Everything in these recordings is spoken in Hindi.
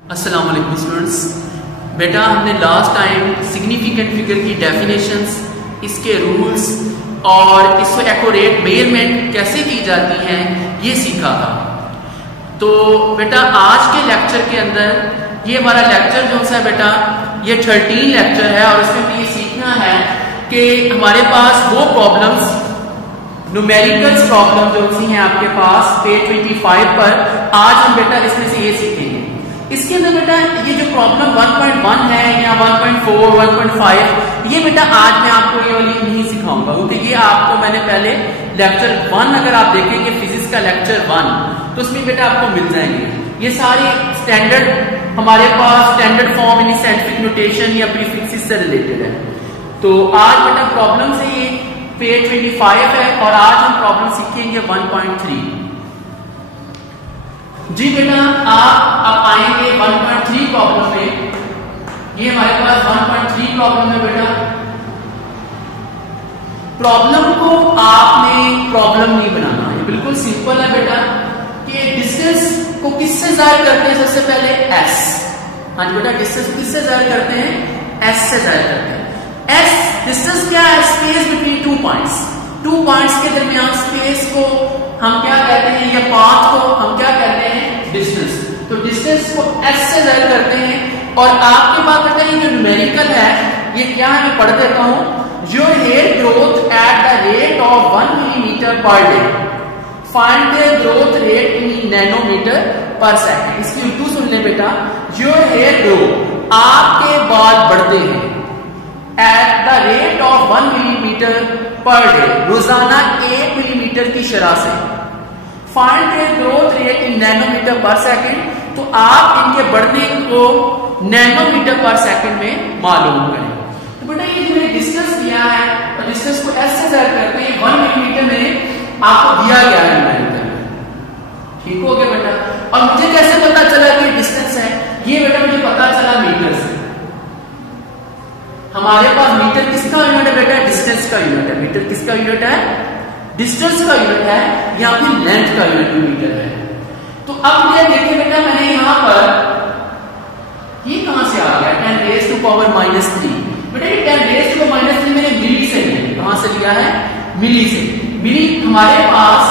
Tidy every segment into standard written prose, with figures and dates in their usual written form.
अस्सलाम वालेकुम स्टूडेंट्स। बेटा हमने लास्ट टाइम सिग्निफिकेंट फिगर की डेफिनेशंस, इसके रूल्स और इसको एक्यूरेट मेजरमेंट कैसे की जाती हैं ये सीखा था। तो बेटा आज के लेक्चर के अंदर ये हमारा लेक्चर जो सा है बेटा ये 13 लेक्चर है और इसमें भी ये सीखना है कि हमारे पास वो प्रॉब्लम्स न्यूमेरिकल्स प्रॉब्लम जो सी हैं आपके पास पेज 25 पर आज हम बेटा इसमें से ये सीखेंगे। इसके अंदर बेटा ये जो प्रॉब्लम 1.1 है या 1.4, 1.5 ये बेटा आज मैं आपको ये वाली नहीं सिखाऊंगा क्योंकि ये आपको मैंने पहले लेक्चर 1 अगर आप देखेंगे फिजिक्स का लेक्चर 1 तो उसमें बेटा आपको मिल जाएंगे ये सारे स्टैंडर्ड हमारे पास स्टैंडर्ड फॉर्म यानी साइंटिफिक नोटेशन या प्रीफिक्सेस से रिलेटेड है। तो आज बेटा प्रॉब्लम से ये पेज 25 है और आज हम प्रॉब्लम सीखेंगे 1.3। जी बेटा आप आएंगे 1.3 प्रॉब्लम में। ये हमारे पास 1.3 प्रॉब्लम है बेटा। प्रॉब्लम को आपने प्रॉब्लम नहीं बनाना, ये बिल्कुल सिंपल है बेटा कि डिस्टेंस को किससे जाहिर करते हैं? सबसे पहले एस। हाँ जी बेटा डिस्टेंस को किससे जाहिर करते हैं? एस से जाहिर करते हैं। एस डिस्टेंस क्या है? Space between two points. Two points के दरमियान स्पेस को हम क्या कहते हैं या पाथ को हम क्या कहते हैं? डिस्टेंस। तो डिस्टेंस को एस से जाहिर करते हैं और आपके पास बेटा ये जो न्यूमेरिकल है ये क्या है मैं पढ़ देता हूं। Your hair growth at the rate of 1 millimetre per day, find the growth rate in nanometre per second. इसकी उर्दू सुन ले बेटा। योर हेयर ग्रो आपके बाल बढ़ते हैं at the rate of 1 millimetre per day, रोजाना 1 मिलीमीटर की शरह से। Find the growth rate in nanometre per second, तो आप इनके बढ़ने को नैनोमीटर पर सेकंड में मालूम करें। तो बेटा ये जो डिस्टेंस दिया है और डिस्टेंस को एस से जाहिर करते हैं 1 मिलीमीटर में आपको दिया गया है न्यूमेरिकल। ठीक हो गया बेटा। और मुझे कैसे पता चला कि डिस्टेंस है? ये बेटा मुझे पता चला मीटर से। हमारे पास मीटर किसका यूनिट है बेटा? डिस्टेंस का यूनिट है। मीटर किसका यूनिट है? डिस्टेंस का यूनिट है या फिर लेंथ का यूनिट मीटर है। तो अब मुझे देखिए बेटा मैंने यहां पर ये कहां से आ गया? 10 रेज़ टू पावर -3। बेटा ये 10 रेज़ टू पावर -3 मैंने मिली से लिया। कहां से लिया है? मिली से। मिली हमारे पास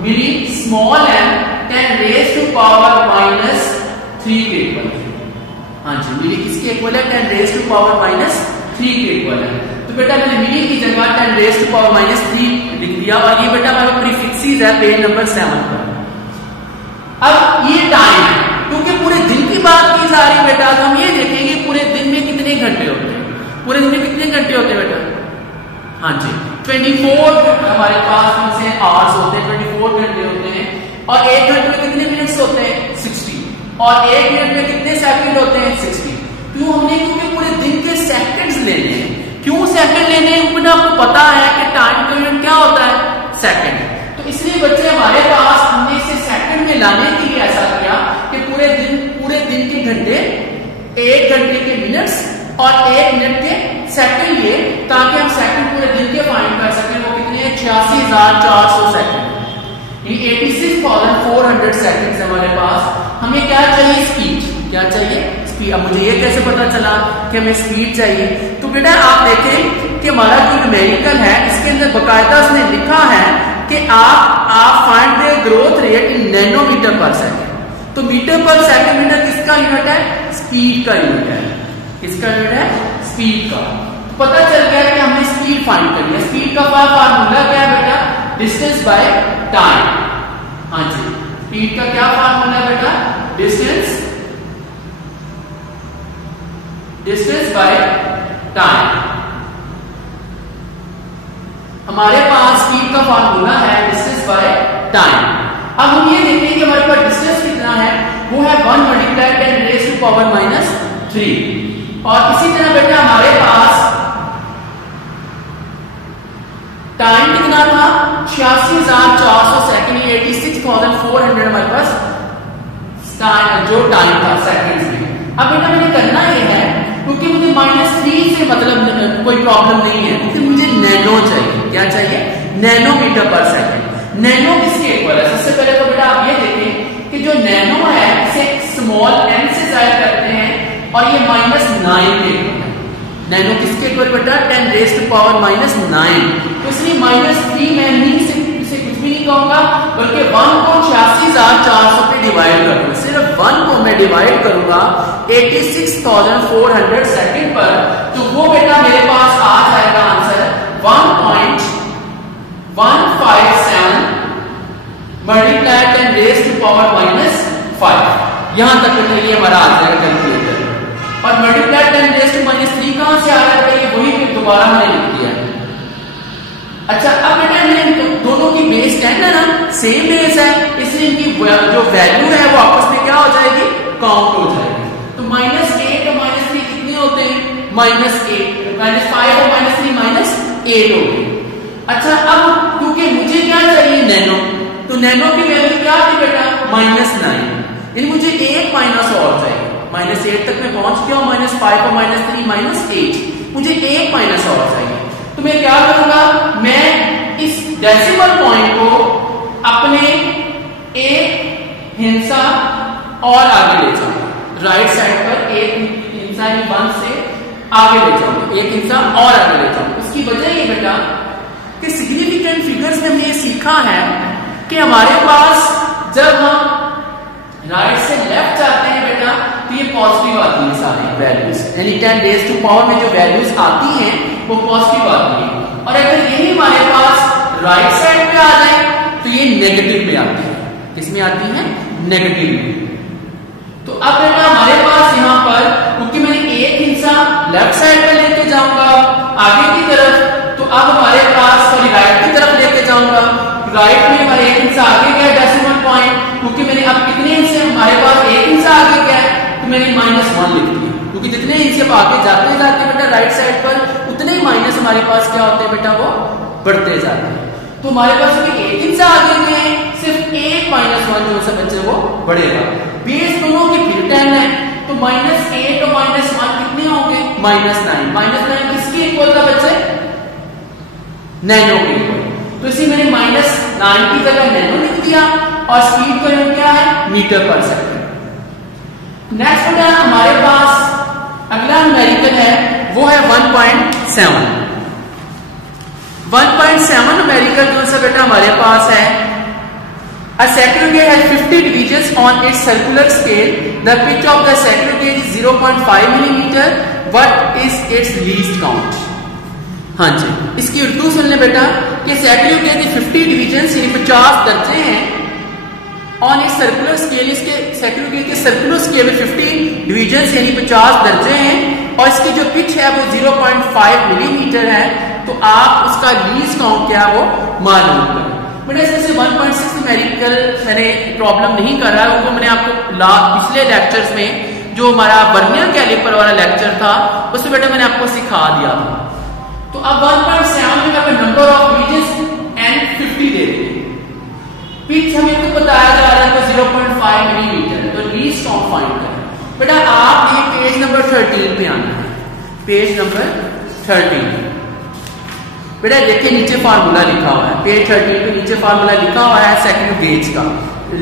milli small m 10 raise to power -3 के इक्वल है। हाँ जी मिली किसके इक्वल है? 10 रेज़ टू पावर -3 के इक्वल है। तो बेटा मैंने मिली की जगह 10 रेज़ टू पावर -3 लिख दिया और ये बेटा हमारा प्रीफिक्सेस है पेज नंबर 7 पर। अब ये टाइम है क्योंकि पूरे दिन की बात की जा रही बेटा तो हम ये देखेंगे पूरे दिन में कितने घंटे होते हैं। पूरे दिन में कितने घंटे होते हैं बेटा? हाँ जी 24 हमारे पास उनसे आवर्स होते हैं, 24 घंटे होते हैं। और 1 घंटे में कितने मिनट्स होते हैं? 60। और 1 मिनट में कितने सेकंड होते हैं? 60। क्यों हमने? क्योंकि पूरे दिन के सेकंड्स लेने हैं। क्यों सेकंड लेने हैं? क्योंकि आपको पता है कि टाइम का यूनिट क्या होता है? सेकंड। तो इसलिए बच्चे हमारे पास हमने इसे सेकंड में लाने के लिए ऐसा किया कि पूरे दिन के घंटे 1 घंटे के मिनट्स और 1 मिनट के सेकंड लिए ताकि हम सेकंड पूरे दिन के फाइंड कर सकें। वो कितने हैं? 86,400 सेकंड। ये 86,400 सेकंड हमारे पास। हमें क्या चाहिए? स्पीड। क्या चाहिए? स्पीड। अब मुझे ये कैसे पता चला कि हमें स्पीड चाहिए? तो बेटा आप देखें कि हमारा जो न्यूमेरिकल है इसके अंदर बकायदा उसने लिखा है कि आप find the growth rate in nanometre per second. तो मीटर पर सेकंड मीटर किसका यूनिट है? स्पीड का यूनिट है। किसका यूनिट है? स्पीड का। तो पता चल गया कि हमने स्पीड फाइंड करनी है। स्पीड का फार्मूला क्या है बेटा? Distance by time. हाँ जी स्पीड का क्या फार्मूला है बेटा? Distance by time. हमारे पास स्पीड का फार्मूला है डिस्टेंस बाय टाइम। अब हम ये देखेंगे कि हमारे पास डिस्टेंस कितना है? वो है 1 मल्टीप्लाई 10 रेज़ टू पावर -3। और इसी तरह बेटा हमारे पास टाइम कितना था? 86,400 सेकंड। 86,400 हमारे पास जो टाइम था सेकंड्स में। अब बेटा मैंने करना ये है, क्योंकि मुझे -3 से मतलब कोई प्रॉब्लम नहीं है, क्योंकि मुझे नैनो चाहिए। क्या चाहिए? Nanometre per second. नैनो किसके इक्वल है? सबसे पहले तो बेटा आप ये देखें कि जो नैनो है इसे स्मॉल n से जाहिर करते हैं और ये -9 के इक्वल है। नैनो किसके इक्वल बेटा? 10 रेज़ टू पावर -9। तो इसलिए -3 मैं नहीं इसे कुछ भी नहीं कहूंगा, बल्कि 1 को 86,400 पे डिवाइड करूंगा। सिर्फ 1 को मैं डिवाइड करूंगा 86,400 सेकंड पर, तो वो बेटा मेरे पास आ जाएगा answer 1.157 multiply 10 raise to power -5। यहां तक के लिए हमारा आ जाएगा कैलकुलेटर। और मल्टीप्लाई 10 रेज़ टू -3 कहां से आ रहा है? ये वही फिर दोबारा मैंने लिख दिया। अच्छा, अब बेटा दोनों की बेस 10 है ना, सेम बेस है, इसलिए इनकी जो वैल्यू है वो आपस में क्या हो जाएगी? काउंट हो जाएगी। तो -8 और -3 कितने होते हैं? -8 -5 और -3 -8 हो गए। अच्छा, अब क्योंकि मुझे क्या चाहिए? नैनो। तो नैनो की वैल्यू क्या थी बेटा? -9। यानी मुझे 1 माइनस और चाहिए। -8 तक मैं पहुंच गया हूं, -5 और -3 -8, मुझे 1 माइनस और चाहिए। तो मैं क्या करूंगा? मैं इस डेसिमल पॉइंट को अपने एक हिस्सा और आगे ले जाऊंगा। राइट साइड पर एक हिस्सा 1 से आगे ले जाऊंगा, एक हिस्सा और आगे ले जाऊंगा। उसकी वजह ये बेटा कि सिग्निफिकेंट फिगर्स में हमने ये सीखा है कि हमारे पास जब हम राइट से लेफ्ट जाते हैं बेटा, तो ये पॉजिटिव आती है सारी वैल्यूज, यानी 10 रेज़ टू पावर में जो वैल्यूज आती हैं वो पॉजिटिव आती है। और अगर यही हमारे पास राइट साइड पे आ जाए तो ये नेगेटिव में आती है। किसमें आती है? नेगेटिव में। तो अब बेटा हमारे पास यहाँ पर, क्योंकि मैंने एक हिस्सा लेफ्ट साइड पे लेके जाऊंगा आगे की तरफ, तो अब हमारे पास सॉरी राइट की तरफ लेके जाऊंगा। राइट में हमारे एक हिस्सा आगे गया डेसिमल पॉइंट, क्योंकि मैंने अब कितने हिस्से हमारे पास एक हिस्सा आगे गया है, तो मैंने -1 लिख दिया, क्योंकि जितने हिस्से आगे जाते जाते बेटा राइट साइड पर उतने ही माइनस हमारे पास क्या होते हैं बेटा? वो बढ़ते जाते हैं। तो हमारे पास एक हिस्सा आगे गए, सिर्फ 1 -1 जो सा बच्चे वो बढ़ेगा। बेस दोनों की फिर 10 है, तो -8 और -1 कितने होंगे? -9। -9 किसके इक्वल था बच्चे? नैनो के इक्वल। तो इसी मैंने -9 की जगह नैनो लिख दिया और स्पीड का यूनिट क्या है? Metre per second. नेक्स्ट बेटा हमारे पास अगला न्यूमेरिकल है, वो है 1.7। 1.7 न्यूमेरिकल जो सा बेटा हमारे पास है, a sacred gauge has 50 divisions on its circular scale. The pitch of the sacred gauge is 0.5 millimeter. What is its least count? हाँ जी, इसकी उर्दू सुन ले बेटा कि सैक्रियो गेज की 50 डिवीजन यानी 50 दर्जे हैं ऑन एक सर्कुलर स्केल। इसके सैक्रियो गेज के सर्कुलर स्केल में 50 डिवीजन यानी 50 दर्जे हैं और इसकी जो पिच है वो 0.5 मिलीमीटर है। तो आप उसका लीस्ट काउंट क्या है वो मालूम करें बेटा। इसमें से 1.6 न्यूमेरिकल मैंने प्रॉब्लम नहीं कर रहा, वो मैंने आपको पिछले लेक्चर्स में जो हमारा वर्नियर कैलिपर वाला लेक्चर था उसमें बेटा मैंने आपको सिखा दिया था। तो अब 1.7 में मैं नंबर ऑफ डिवीजन एंड 50 दे देंगे। पिच हमें तो बताया जा रहा है 0.5 मिलीमीटर, तो लीस्ट काउंट फाइंड करें बेटा। आप ये पेज नंबर 13 पे आना है, पेज नंबर 13 बेटा। देखिए नीचे फार्मूला लिखा हुआ है, पेज 13 पे नीचे फार्मूला लिखा हुआ है सैक्रियो गेज का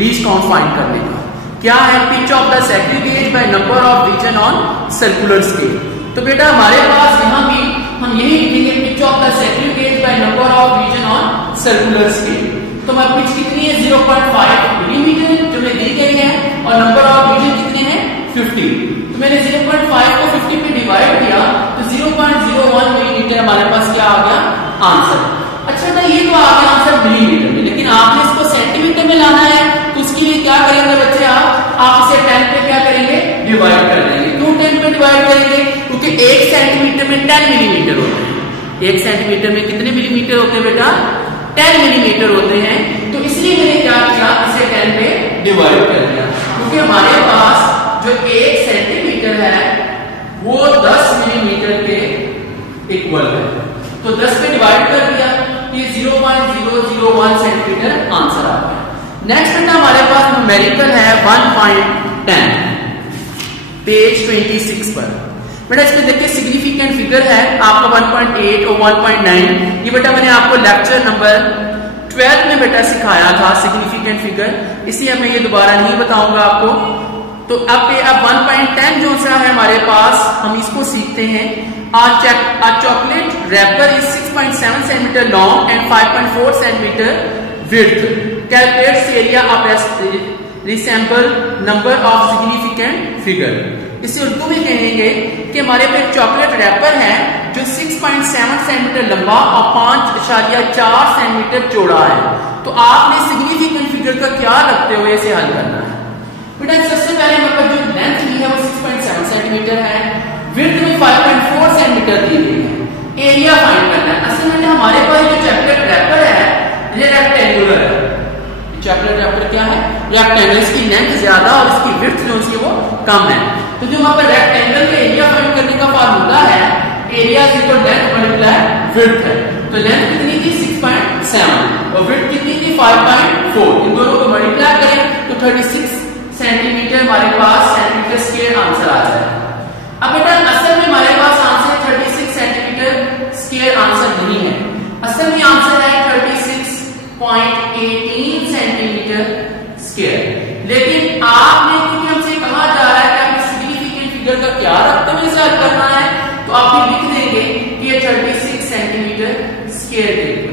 लीस्ट काउंट फाइंड करने का। क्या है? Pitch of the screw gauge by number of division on circular scale. तो बेटा हमारे पास यहाँ भी हम यही लिखेंगे pitch of the screw gauge by number of division on circular scale. तो हमारी पिच कितनी है? 0.5 मिलीमीटर जो हमें दी गई है और नंबर ऑफ डिवीजन कितने हैं? 50। तो मैंने 0.5 को 50 पे डिवाइड किया तो 0.01 मिलीमीटर हमारे पास क्या आ गया? आंसर। अच्छा ना, ये तो आ गया आंसर मिलीमीटर में, लेकिन आपने इसको सेंटीमीटर में लाना है तो उसके लिए क्या करेंगे बच्चे? आप इसे 10 पे क्या करेंगे? डिवाइड कर देंगे। क्यों 10 पे डिवाइड करेंगे? क्योंकि 1 सेंटीमीटर में 10 मिलीमीटर होते हैं। 1 सेंटीमीटर में कितने मिलीमीटर होते हैं बेटा? 10 मिलीमीटर होते हैं। तो इसलिए मैंने क्या किया? इसे 10 पे डिवाइड कर दिया, क्योंकि हमारे पास जो 1 सेंटीमीटर है वो 10 मिलीमीटर के इक्वल है। तो 10 पे डिवाइड कर दिया, ये 0.001 सेंटीमीटर आंसर आ गया। नेक्स्ट बेटा हमारे पास न्यूमेरिकल है 1.10 पेज 26 पर। बेटा इसमें देखिए सिग्निफिकेंट फिगर है आपका 1.8 और 1.9। ये बेटा मैंने आपको लेक्चर नंबर 12 में बेटा सिखाया था सिग्निफिकेंट फिगर, इसलिए मैं ये दोबारा नहीं बताऊंगा आपको। तो अब 1.10 जो सा है हमारे पास, हम इसको सीखते हैं। A chocolate wrapper is 6.7 cm long and 5.4 cm width. Calculates area of resemble number of significant figure. इसे उर्दू में कहेंगे कि हमारे पे एक चॉकलेट रैपर है जो 6.7 सेंटीमीटर लंबा और 5.4 सेंटीमीटर चौड़ा है। तो आपने सिग्निफिकेंट फिगर का क्या रखते हुए इसे हल करना है। बेटा सबसे पहले मतलब जो लेंथ ली है वो 6.7 सेंटीमीटर है, विड्थ में 5.4 सेंटीमीटर दी गई है। एरिया फाइंड करना है। असल में हमारे पास जो चॉकलेट रैपर है ये रेक्टेंगुलर है। चॉकलेट रैपर क्या है? रेक्टेंगल। इसकी लेंथ ज्यादा और इसकी विड्थ जो है वो कम है। तो जो वहां पर रेक्टेंगल का एरिया फाइंड करने का फार्मूला है area equal length multiply width है। तो लेंथ कितनी थी 6.7 और विड्थ कितनी थी 5.4। इन दोनों को मल्टीप्लाई करें तो 36 सेंटीमीटर हमारे पास सेंटीमीटर स्क्वायर आंसर आ जाए। अब बेटा असल में हमारे पास आंसर 36 सेंटीमीटर स्क्वायर आंसर नहीं है, असल में आंसर है 36.18 सेंटीमीटर स्क्वायर। लेकिन आपने क्योंकि हमसे कहा जा रहा है कि आपको सिग्निफिकेंट फिगर का क्या रखते हुए सॉल्व करना है, तो आप ये लिख देंगे कि ये 36 सेंटीमीटर स्क्वायर देगा,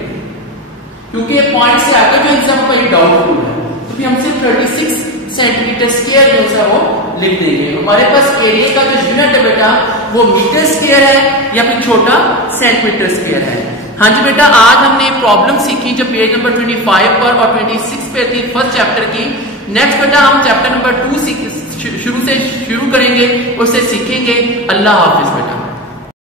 क्योंकि पॉइंट से आकर जो एग्जाम पर डाउटफुल है तो फिर हम सिर्फ 36 सेंटीमीटर स्क्वायर जो है वो लिख देंगे। हमारे पास एरिया का जो यूनिट है बेटा वो मीटर स्क्वायर है या फिर छोटा सेंटीमीटर स्क्वायर है। हाँ जी बेटा, आज हमने प्रॉब्लम सीखी जो पेज नंबर 25 पर और 26 पे थी फर्स्ट चैप्टर की। नेक्स्ट बेटा हम चैप्टर नंबर 2 शुरू करेंगे, उससे सीखेंगे। अल्लाह हाफिज बेटा।